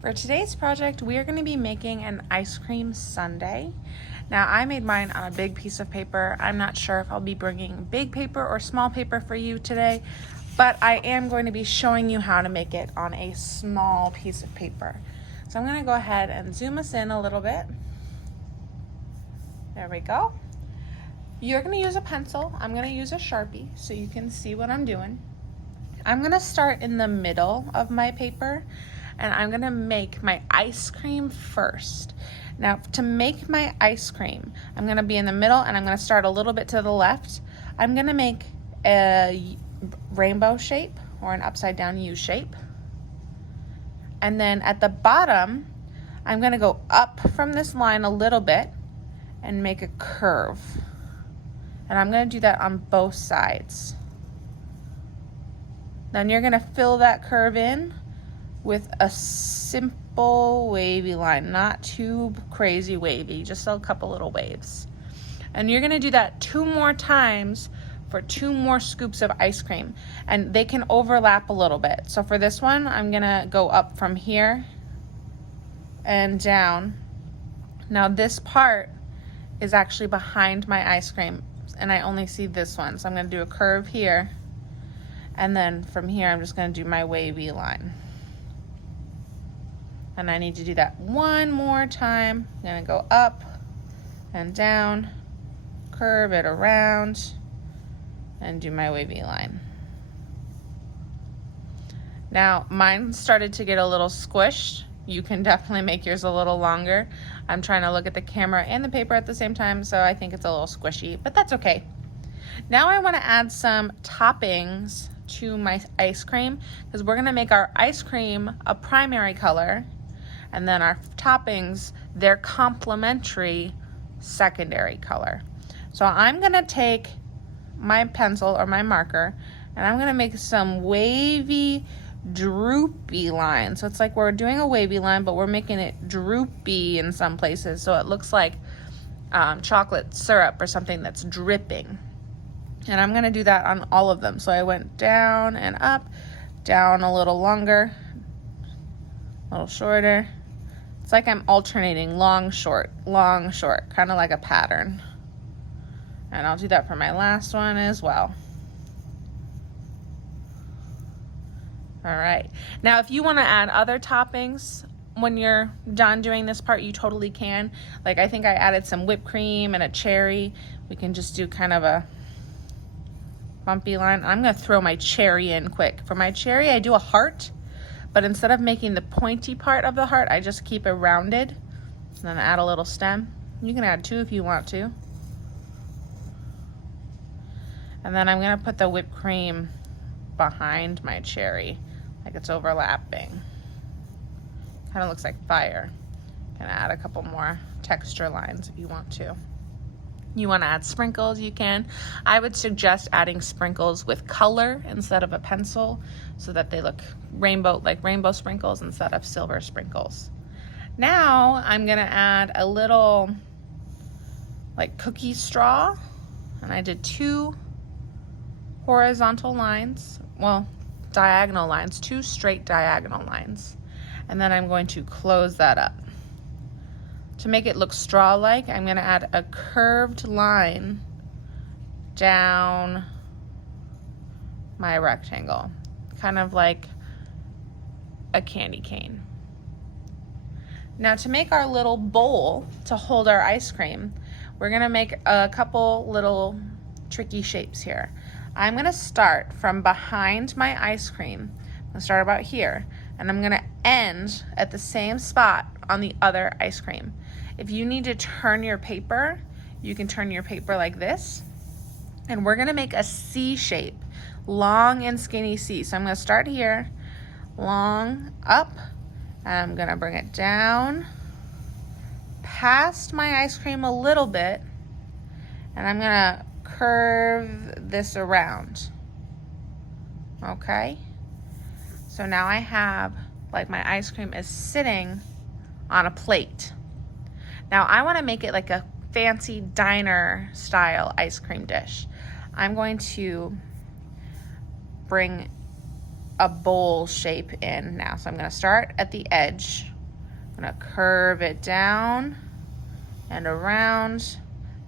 For today's project, we are going to be making an ice cream sundae. Now, I made mine on a big piece of paper. I'm not sure if I'll be bringing big paper or small paper for you today, but I am going to be showing you how to make it on a small piece of paper. So I'm going to go ahead and zoom us in a little bit. There we go. You're going to use a pencil. I'm going to use a Sharpie so you can see what I'm doing. I'm going to start in the middle of my paper, and I'm gonna make my ice cream first. Now, to make my ice cream, I'm gonna be in the middle and I'm gonna start a little bit to the left. I'm gonna make a rainbow shape or an upside down U shape. And then at the bottom, I'm gonna go up from this line a little bit and make a curve. And I'm gonna do that on both sides. Then you're gonna fill that curve in with a simple wavy line, not too crazy wavy, just a couple little waves. And you're gonna do that 2 more times for 2 more scoops of ice cream, and they can overlap a little bit. So for this one, I'm gonna go up from here and down. Now this part is actually behind my ice cream, and I only see this one. So I'm gonna do a curve here, and then from here, I'm just gonna do my wavy line. And I need to do that 1 more time. I'm gonna go up and down, curve it around, and do my wavy line. Now, mine started to get a little squished. You can definitely make yours a little longer. I'm trying to look at the camera and the paper at the same time, so I think it's a little squishy, but that's okay. Now I wanna add some toppings to my ice cream, because we're gonna make our ice cream a primary color, and then our toppings, they're complementary secondary color. So I'm gonna take my pencil or my marker, and I'm gonna make some wavy, droopy lines. So it's like we're doing a wavy line, but we're making it droopy in some places, so it looks like chocolate syrup or something that's dripping. And I'm gonna do that on all of them. So I went down and up, down a little longer, a little shorter. It's like I'm alternating long, short, kind of like a pattern. And I'll do that for my last one as well. All right. Now, if you want to add other toppings when you're done doing this part, you totally can. Like, I think I added some whipped cream and a cherry. We can just do kind of a bumpy line. I'm going to throw my cherry in quick. For my cherry, I do a heart. But instead of making the pointy part of the heart, I just keep it rounded and then add a little stem. You can add 2 if you want to. And then I'm gonna put the whipped cream behind my cherry, like it's overlapping. Kind of looks like fire. Gonna add a couple more texture lines if you want to. You want to add sprinkles, you can. I would suggest adding sprinkles with color instead of a pencil, so that they look rainbow, like rainbow sprinkles instead of silver sprinkles. Now I'm gonna add a little like cookie straw, and I did 2 horizontal lines, well, diagonal lines, 2 straight diagonal lines. And then I'm going to close that up. To make it look straw-like, I'm gonna add a curved line down my rectangle, kind of like a candy cane. Now, to make our little bowl to hold our ice cream, we're gonna make a couple little tricky shapes here. I'm gonna start from behind my ice cream. I'm gonna start about here, and I'm gonna end at the same spot on the other ice cream. If you need to turn your paper, you can turn your paper like this. And we're gonna make a C shape, long and skinny C. So I'm gonna start here, long, up, and I'm gonna bring it down, past my ice cream a little bit, and I'm gonna curve this around, okay? So now I have, like, my ice cream is sitting on a plate. Now I wanna make it like a fancy diner style ice cream dish. I'm going to bring a bowl shape in now. So I'm gonna start at the edge. I'm gonna curve it down and around.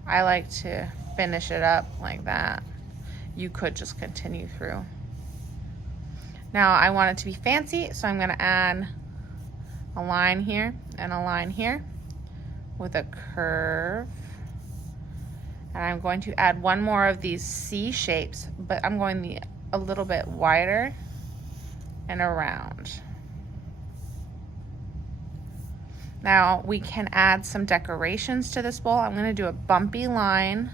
I like to finish it up like that. You could just continue through. Now I want it to be fancy, so I'm gonna add a line here and a line here with a curve. And I'm going to add one more of these C shapes, but I'm going a little bit wider and around. Now we can add some decorations to this bowl. I'm gonna do a bumpy line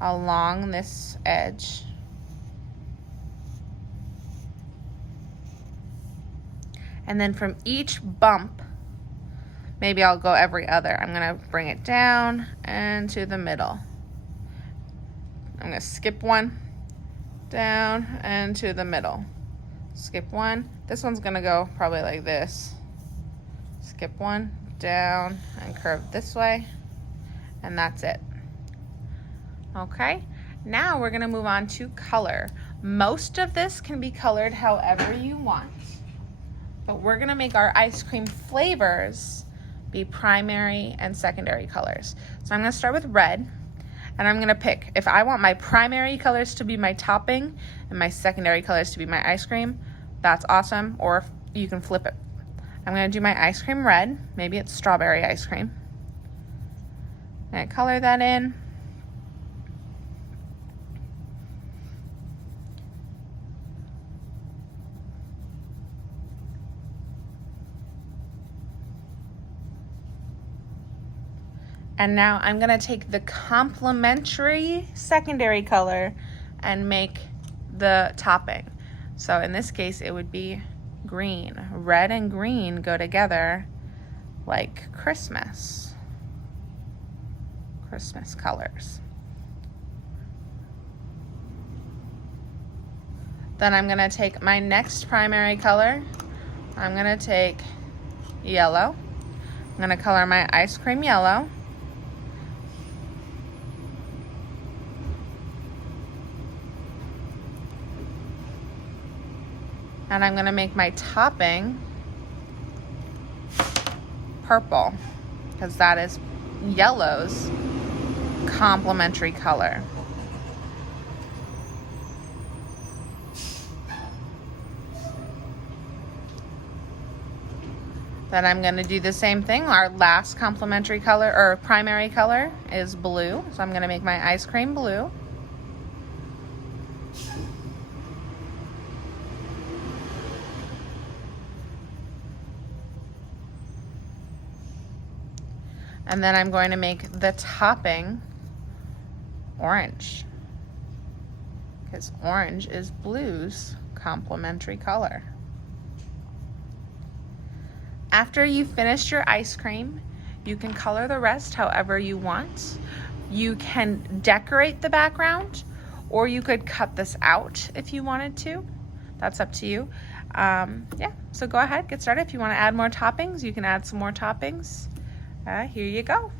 along this edge. And then from each bump, maybe I'll go every other. I'm gonna bring it down and to the middle. I'm gonna skip one, down and to the middle. Skip one. This one's gonna go probably like this. Skip one, down, and curve this way, and that's it. Okay, now we're gonna move on to color. Most of this can be colored however you want, but we're gonna make our ice cream flavors be primary and secondary colors. So I'm gonna start with red, and I'm gonna pick, if I want my primary colors to be my topping and my secondary colors to be my ice cream, that's awesome, or you can flip it. I'm gonna do my ice cream red, maybe it's strawberry ice cream. I'm gonna color that in. And now I'm gonna take the complementary secondary color and make the topping. So in this case, it would be green. Red and green go together like Christmas. Christmas colors. Then I'm gonna take my next primary color. I'm gonna take yellow. I'm gonna color my ice cream yellow. And I'm gonna make my topping purple, because that is yellow's complementary color. Then I'm gonna do the same thing. Our last complementary color, or primary color, is blue. So I'm gonna make my ice cream blue. And then I'm going to make the topping orange, because orange is blue's complementary color. After you've finished your ice cream, you can color the rest however you want. You can decorate the background, or you could cut this out if you wanted to. That's up to you. Yeah, so go ahead, get started. If you want to add more toppings, you can add some more toppings. Here you go.